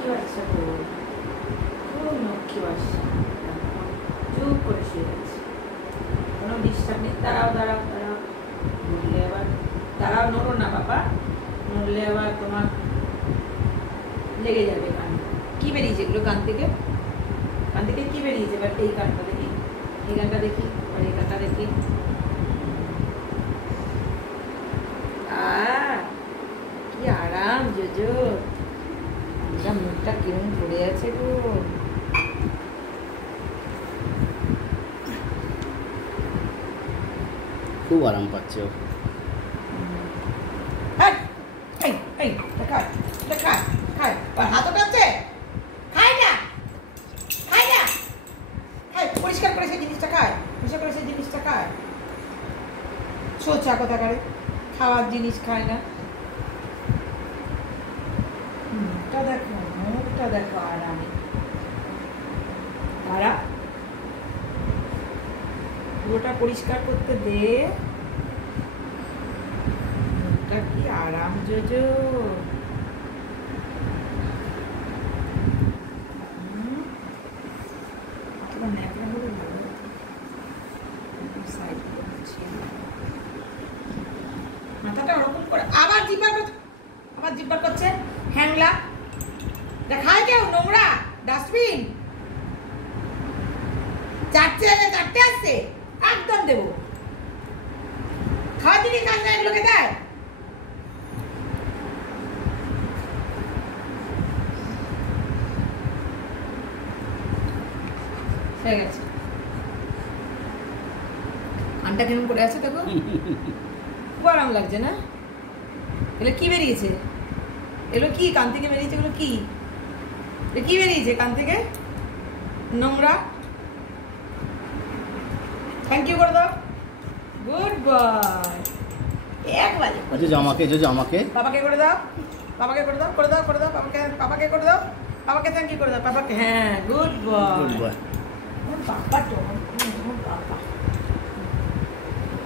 লক্ষ্মী বাচ্চা গো, খুব লক্ষ্মী বাচ্চা। চুপ করে শুয়ে গেছে, কোনো ডিস্টার্ব নেই। দাঁড়াও দাঁড়াও দাঁড়াও, নড়লে আবার দাঁড়াও, নড়ো না বাবা, নড়লে আবার তোমার লেগে যাবে কান। কি বেরিয়েছে এগুলো কান থেকে? কান থেকে কি বেরিয়েছে? এবার এই কানটা দেখি, এই কানটা দেখি, আর এই কানটা দেখি। কি আরাম জোজো, মুখটা কিরম পড়ে আছে গো। খুব আরাম পাচ্ছে ও। পরিষ্কার করে সেই জিনিসটা খায়, পরিষ্কার করে সেই জিনিসটা খায়। সোচা কথা করে, খাওয়ার জিনিস খায় না। মুখটা দেখো, মুখটা দেখো আরামে। তারা পুরোটা পরিষ্কার করতে দে। মুখটা কি আরাম জোজো। মাথাটা ওরকম করে আবার জিব্বার করছে। হ্যাংলা দেখায় কেউ? নোংরা ডাস্টবিন চারটে আসছে, একদম দেবো। খাওয়া জিনিস কাজ না, এগুলোকে দেয়। হয়ে গেছে, আনটা কেমন করে আছে দেখো, খুব আরাম লাগছে না? এগুলো কি বেরিয়েছে? এগুলো কি কান থেকে বেরিয়েছে? এগুলো কি কি বেরিয়েছে কান থেকে? নোংরা। থ্যাংক ইউ করে দাও। Good boy. এক বাজে আমাকে আমাকে বাবাকে করে দাও, বাবাকে করে দাও, করে দাও, করে দাও, বাবাকে করে দাও, বাবাকে থ্যাংক ইউ করে দাও, বাবাকে। হ্যাঁ, গুড বয়। বাবা তো বাবা।